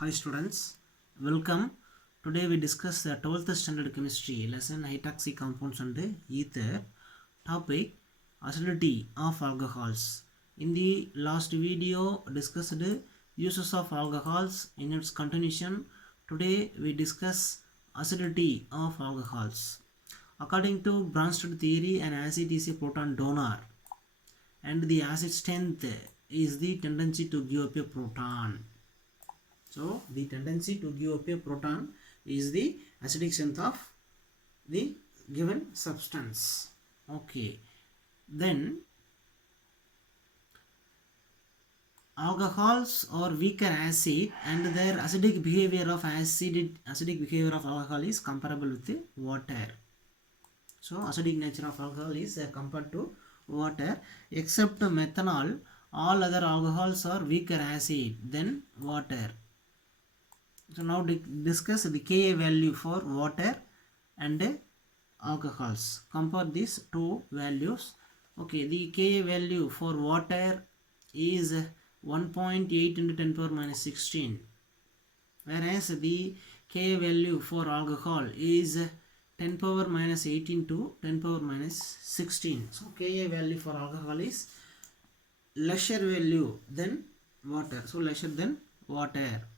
Hi students, welcome. Today we discuss the 12th standard chemistry lesson hydroxy compounds and ether. Topic acidity of alcohols. In the last video discussed uses of alcohols. In its continuation, today we discuss acidity of alcohols. According to Bronsted theory, an acid is a proton donor and the acid strength is the tendency to give up a proton. So the tendency to give up a proton is the acidic strength of the given substance. Okay. Then alcohols are weaker acid and their acidic behavior of alcohol is comparable with the water. So acidic nature of alcohol is compared to water, except methanol. All other alcohols are weaker acid than water. So now discuss the Ka value for water and alcohols. Compare these two values. Okay, the Ka value for water is 1.8 into 10 power minus 16, whereas the Ka value for alcohol is 10 power minus 18 to 10 power minus 16. So Ka value for alcohol is lesser value than water. So lesser than water.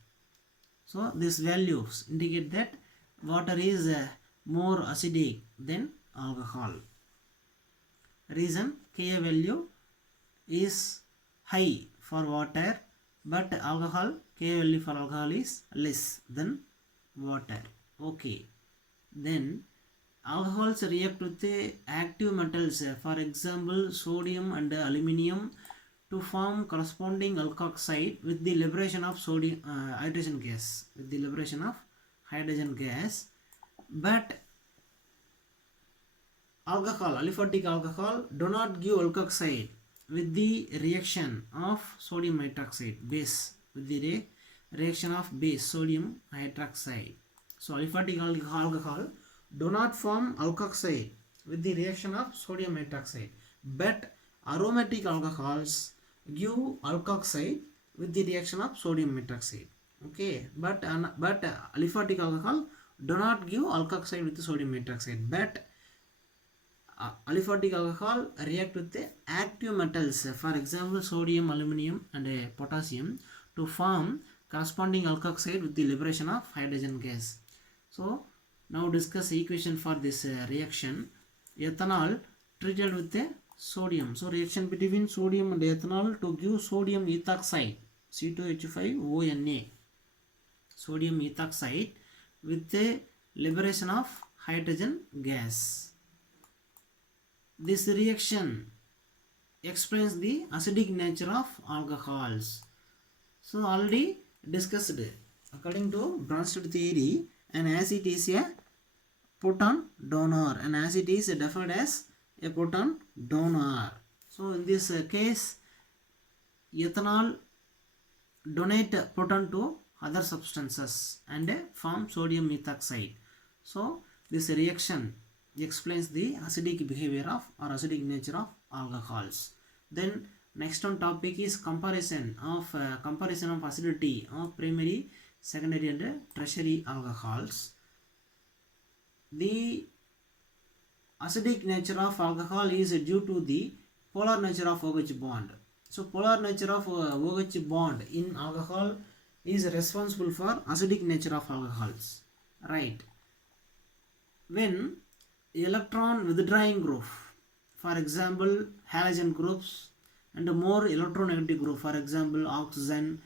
So these values indicate that water is more acidic than alcohol. Reason Ka value is high for water, but Ka value for alcohol is less than water. Okay. Then alcohols react with the active metals, for example sodium and aluminium, to form corresponding alkoxide with the liberation of hydrogen gas. But aliphatic alcohol do not give alkoxide with the reaction of sodium hydroxide base, sodium hydroxide. So aliphatic alcohol do not form alkoxide with the reaction of sodium hydroxide, but aromatic alcohols give alkoxide with the reaction of sodium hydroxide. Okay, but aliphatic alcohol do not give alkoxide with the sodium hydroxide, but aliphatic alcohol react with the active metals, for example sodium, aluminium and potassium, to form corresponding alkoxide with the liberation of hydrogen gas. So now discuss the equation for this reaction. Ethanol treated with the sodium. So reaction between sodium and ethanol to give sodium ethoxide, C2H5ONa, sodium ethoxide with the liberation of hydrogen gas. This reaction explains the acidic nature of alcohols. So already discussed. According to Bronsted theory, an acid is a proton donor. An acid is defined as a proton donor. So in this case, ethanol donate proton to other substances and form sodium ethoxide. So this reaction explains the acidic behavior of or acidic nature of alcohols. Then next one topic is comparison of acidity of primary, secondary and tertiary alcohols. The acidic nature of alcohol is due to the polar nature of OH bond. So polar nature of OH bond in alcohol is responsible for acidic nature of alcohols, right? When electron withdrawing group, for example halogen groups, and a more electronegative group, for example oxygen,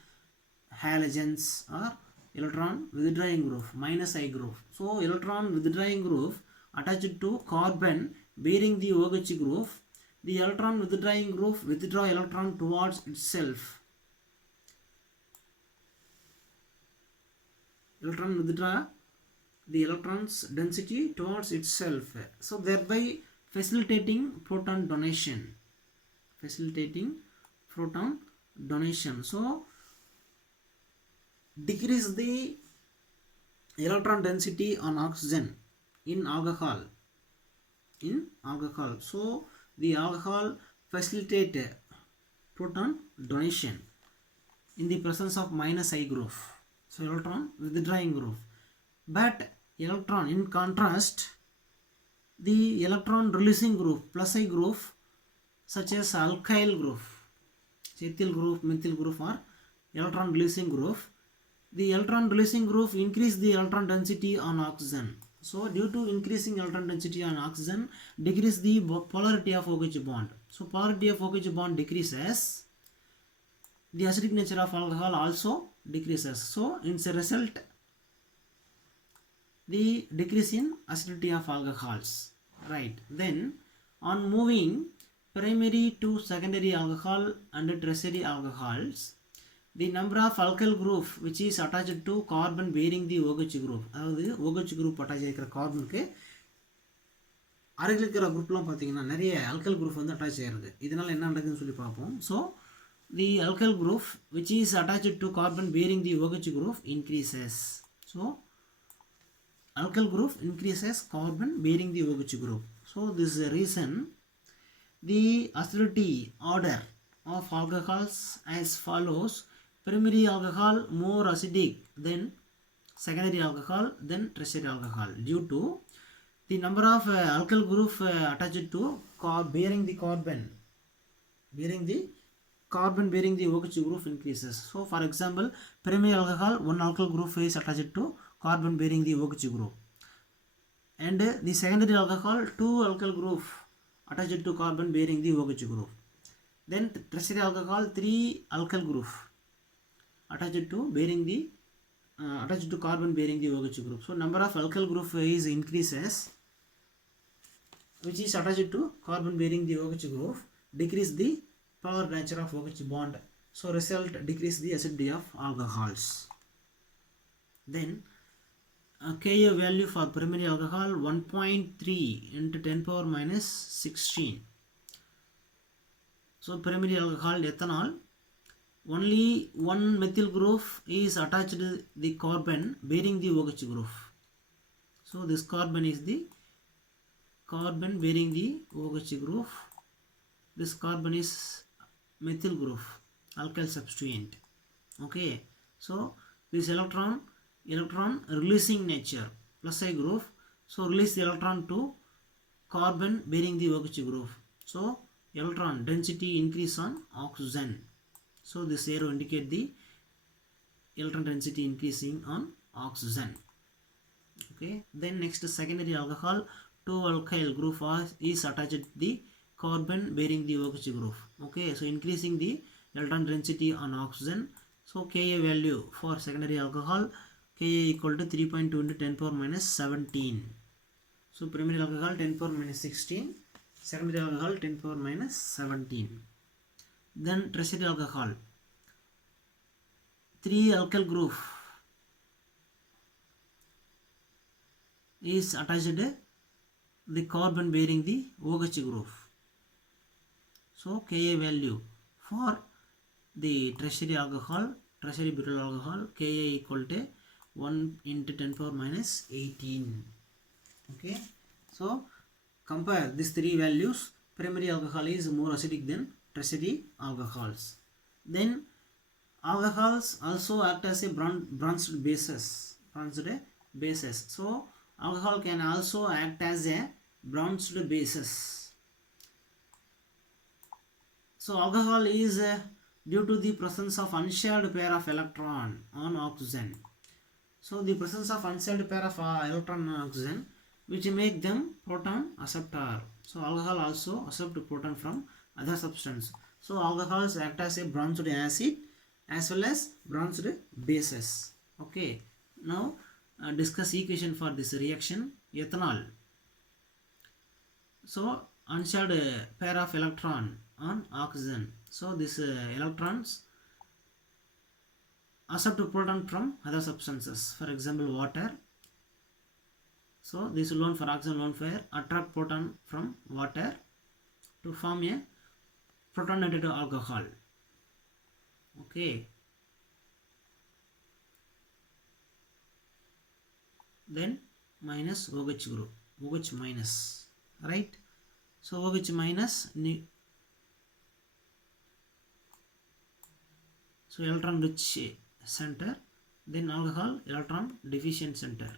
halogens, or electron withdrawing group, -I group. So electron withdrawing group attached to carbon bearing the OH group, the electron withdrawing group withdraw electron towards itself. Electron withdraw the electron's density towards itself, so thereby facilitating proton donation. So decrease the electron density on oxygen in alcohol. So the alcohol facilitate proton donation in the presence of -I group. So electron withdrawing group. But electron, in contrast, the electron releasing group, plus I group, such as alkyl group, ethyl group, methyl group, or electron releasing group, the electron releasing group increase the electron density on oxygen. So due to increasing electron density on oxygen, decrease the polarity of OH bond. So polarity of OH bond decreases, the acidic nature of alcohol also decreases. So in a result, the decrease in acidity of alcohols. Right. Then on moving primary to secondary alcohol and tertiary alcohols, the number of alkyl group which is attached to carbon bearing the OH group, அதாவது OH group attach ஆகிக்கிற கார்பனுக்கு அருகில் இருக்கிற குரூப்லாம் பார்த்தீங்கன்னா நிறைய alkyl group வந்து attach ஆகிருது. இதனால் என்ன நடக்குதுன்னு சொல்லி பார்ப்போம். So the alkyl group which is attached to carbon bearing the OH group increases. So alkyl group increases carbon bearing the OH group. So this is the reason the acidity order of alcohols as follows: primary alcohol more acidic than secondary alcohol than tertiary alcohol, due to the number of alkyl group attached to bearing the carbon bearing the OH group increases. So for example, primary alcohol, one alkyl group is attached to carbon bearing the OH group, and the secondary alcohol, two alkyl group attached to carbon bearing the OH group. Then tertiary alcohol, three alkyl group attached to carbon bearing the OH group. So number of alkyl group is increases which is attached to carbon bearing the OH group, decrease the polar nature of OH bond. So result, decrease the acidity of alcohols. Then Ka value for primary alcohol 1.3 into 10 power minus 16. So primary alcohol ethanol, only one methyl group is attached to the carbon bearing the OH group. So this carbon is the carbon bearing the OH group. This carbon is methyl group, alkyl substituent. Okay, so this electron releasing nature, plus I group, so release the electron to carbon bearing the OH group. So electron density increase on oxygen. So this arrow indicate the electron density increasing on oxygen. Okay, then next secondary alcohol, two alkyl group is attached to the carbon bearing the OH group. Okay, so increasing the electron density on oxygen. So Ka value for secondary alcohol, Ka equal to 3.2 into 10 power minus 17. So primary alcohol 10 power minus 16, secondary alcohol 10 power minus 17. Then tertiary alcohol, 3 alkyl group is attached to the carbon bearing the OH group. So Ka value for the tertiary butyl alcohol, Ka equal to 1 into 10 power minus 18. Okay, so compare these three values. Primary alcohol is more acidic than tertiary alcohols. Then alcohols also act as a branched bases. So alcohol can also act as a branched bases. So alcohol is due to the presence of unshared pair of electron on oxygen. So the presence of unshared pair of electron on oxygen, which make them proton acceptor. So alcohol also accept proton from other substance. So alcohols act as a branched acid as well as branched bases. Okay, now discuss equation for this reaction. Ethanol, so unshared pair of electron on oxygen. So this electrons accept proton from other substances, for example water. So this lone for oxygen lone pair attract proton from water to form a protonated alcohol. Okay, then minus OH group, OH minus, right? So OH minus, so electron rich center, then alcohol electron deficient center.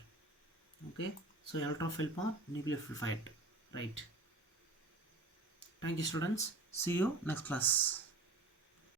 Okay, so electrophile for nucleophile fight, right? Thank you students, see you next class.